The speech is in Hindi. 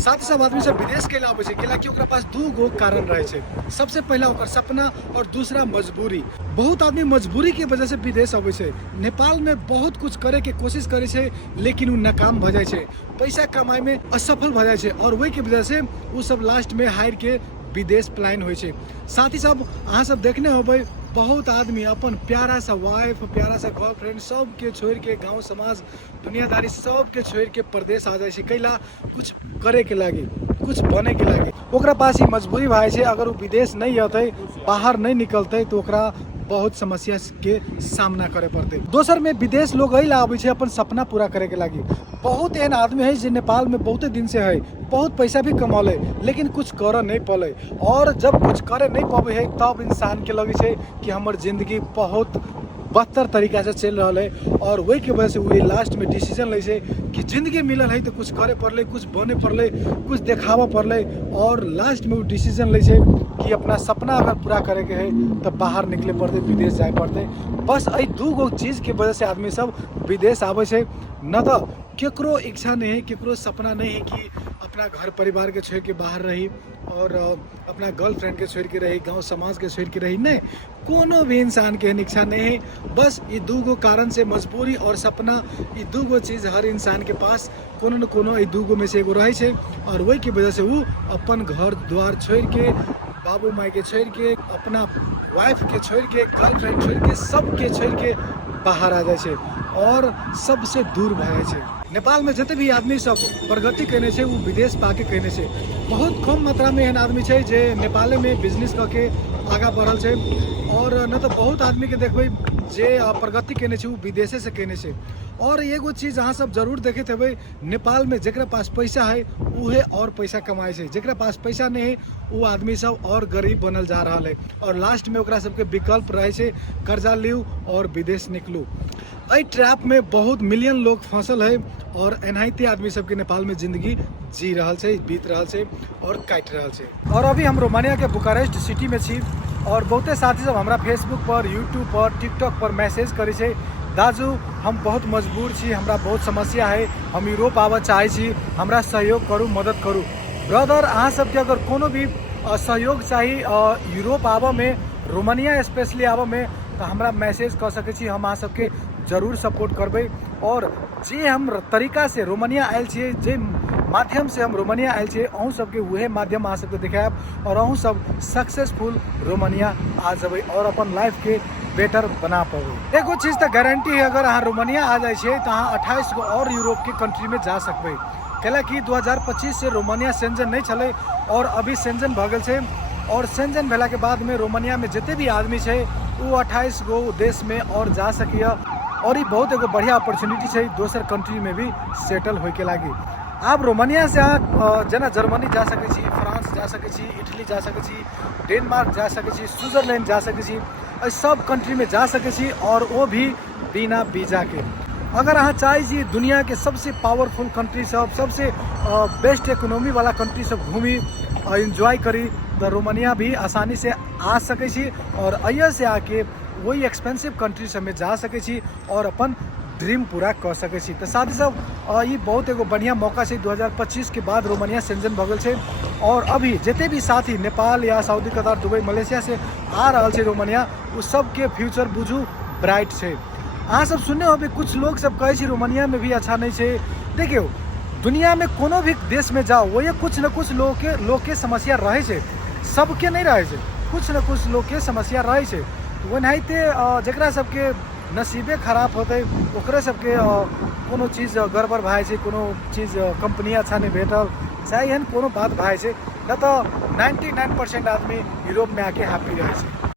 साथ ही सब आदमी सब विदेश के अलावा छै कि ओकरा पास दू गो कारण रहे छै। सबसे पहला ओकर सपना और दूसरा मजबूरी। बहुत आदमी मजबूरी के वजह से विदेश अबै छै। नेपाल में बहुत कुछ करे के कोशिश करे छै लेकिन उ नाकाम भ जाय छै, पैसा कमाए में असफल भ जाय छै और वही के वजह से उ सब लास्ट में हार के विदेश प्लान होइ छै। साथ ही सब अहाँ सब देखने होबै बहुत आदमी अपन प्यारा सा वाइफ, प्यारा सा गर्लफ्रेंड सब के छोड़ के गांव समाज दुनियादारी सब के छोड़ के परदेश आ जाए छै। कैला कुछ करे के लागी, कुछ बने के लागी। ओकरा पास ही मजबूरी भाई छै, अगर वो विदेश नहीं अतै, बाहर नहीं निकलते तो ओकरा बहुत समस्या के सामना करे पड़ते। दोसर में विदेश लोग अइला आबै छै अपन सपना पूरा करे के लागी। बहुत एहन आदमी है जो नेपाल में बहुते दिन से है, बहुत पैसा भी कमौले लेकिन कुछ कर नहीं पले। और जब कुछ करे नहीं पावे है तब इंसान के लगे छै कि हमर जिंदगी बहुत बदतर तरीका से चल रहा है और वही के वजह से वो लास्ट में डिसीजन ले छै कि जिंदगी मिलल है तो कुछ करे पड़ले, कुछ बने पड़ले, कुछ देखावा पड़ले और लास्ट में वो डिसीजन ले छै कि अपना सपना अगर पूरा करे के है तो बाहर निकले पड़ते, विदेश जाए पड़ते। बस यही दू गो चीज के वजह से आदमी सब विदेश आवे छै। न तो केकरो इच्छा नहीं है, केकरो सपना नहीं है कि अपना घर परिवार के छोड़ के बाहर रही और अपना गर्लफ्रेंड के छोड़ के रही, गांव समाज के छोड़ के रही। नहीं, कोनो भी इंसान के इच्छा नहीं है। बस ये दू गो कारण से मजबूरी और सपना, ये दू गो चीज हर इंसान के पास कोनो न कोनो ये दू गो में से एगो रहे छै और वही की वजह से वो अपन घर द्वार छोड़ के, बाबू माई के छोड़ के, अपना वाइफ के छोड़ के, गर्लफ्रेंड छोड़ के, सब के छोड़ के बाहर आ जाए छै और सबसे दूर भ जाए छै। नेपाल में जते भी आदमी सब प्रगति करने से वो विदेश पाके करने से बहुत कम मात्रा में एहन आदमी छै जे नेपाले में बिजनेस करके आगा बढ़ल छै और न तो बहुत आदमी के देखबै जे प्रगति करने से वो विदेशे से करने से। और एगो चीज अहाँ सब जरूर देखते हेबै, नेपाल में जेकरा पास पैसा है उहे और पैसा कमाए छै, जेकरा पास पैसा नहीं है वो आदमी सब और गरीब बनल जा रहा है और लास्ट में ओकरा सबके विकल्प रहे छै कर्जा लियू और विदेश निकलू। एहि ट्रैप में बहुत मिलियन लोग फंसल है और एनाहिते आदमी सबके नेपाल में जिंदगी जी रहा है, बीत रहा है और काट रहा है। और अभी हम रोमानिया के बुकारेस्ट सिटी में छी और बहुते साथी सब हमरा फेसबुक पर, यूट्यूब पर, टिकटॉक पर मैसेज करे छै, दाजू हम बहुत मजबूर छी, हमरा बहुत समस्या है, हम यूरोप आवे चाहे छी, हमरा सहयोग करू, मदद करू। ब्रदर अहाँ सबके अगर कोनो भी सहयोग चाहिए यूरोप आवे में, रोमानिया स्पेशली आवे में तो हमरा मैसेज कर सके छी, हम अहाँ सबके जरूर सपोर्ट करबै। और जे हम तरीका से रोमानिया आयल छियै, जे माध्यम से हम रोमानिया आयल छियै, अहूँ सबके वह माध्यम अहाँ सबके देखायब और अहूँ सब सक्सेसफुल रोमानिया आ जबै और अपन लाइफ के बेटर बना पाबै। एगो चीज तो गारंटी है, अगर अहाँ रोमानिया आ जाए छियै तो अहाँ 28 गो और यूरोप के कंट्री में जा सकबै। कैलाकि 2025 से रोमानिया सेंजन नहीं चले और अभी सेंजन भ गेल छै और सेंजन भेला के बाद में रोमानिया में जिते भी आदमी छै वो 28 गो देश में और जा सकिए और ये बहुत एगो बढ़िया अपॉर्चुनिटी है दोसर कंट्री में भी सेटल होए के लागी। आप रोमानिया से अहाँ जना जर्मनी जा सके छी, फ्रांस जा सके छी, इटली जा सके छी, डेनमार्क जा सके छी, स्विट्जरलैंड जा सके छी, सब कंट्री में जा सके छी और वो भी बिना वीजा के। अगर अहाँ चाहे छी दुनिया के सबसे पावरफुल कंट्री सब, सबसे बेस्ट इकोनॉमी वाला कंट्री सब घूमी एंजॉय करी तो रोमानिया भी आसानी से आ सके छी और अइया से आके वही एक्सपेंसिव कंट्री सब में जा सके छी और अपन ड्रीम पूरा कर सके छी। तो साथ ही सब ये बहुत एगो बढ़िया मौका है। 2025 के बाद रोमानिया सेंजन भगल है और अभी जिते भी साथी नेपाल या सऊदी, कतार, दुबई, मलेशिया से आ रहा है रोमानिया, वो सबके फ्यूचर बुझू ब्राइट है। अहाँ सब सुनने हो कुछ लोग सब कहे छी रोमानिया में भी अच्छा नहीं है। देखियो दुनिया में कोनो भी देश में जाओ वो ये कुछ न कुछ लोग के समस्या रहे छै, सबके नहीं रहे छै, कुछ न कुछ लोग के समस्या रहे छै। वो नाहिते जकरा सबके नसीबे खराब होते ओकरे सबके कोनो चीज गड़बड़ भाई छै, कोनो चीज कंपनी अच्छा नहीं भेटल, चाहे एहन कोनो बात भाई छै, न तो 99% आदमी यूरोप में आके हैप्पी रहे छै।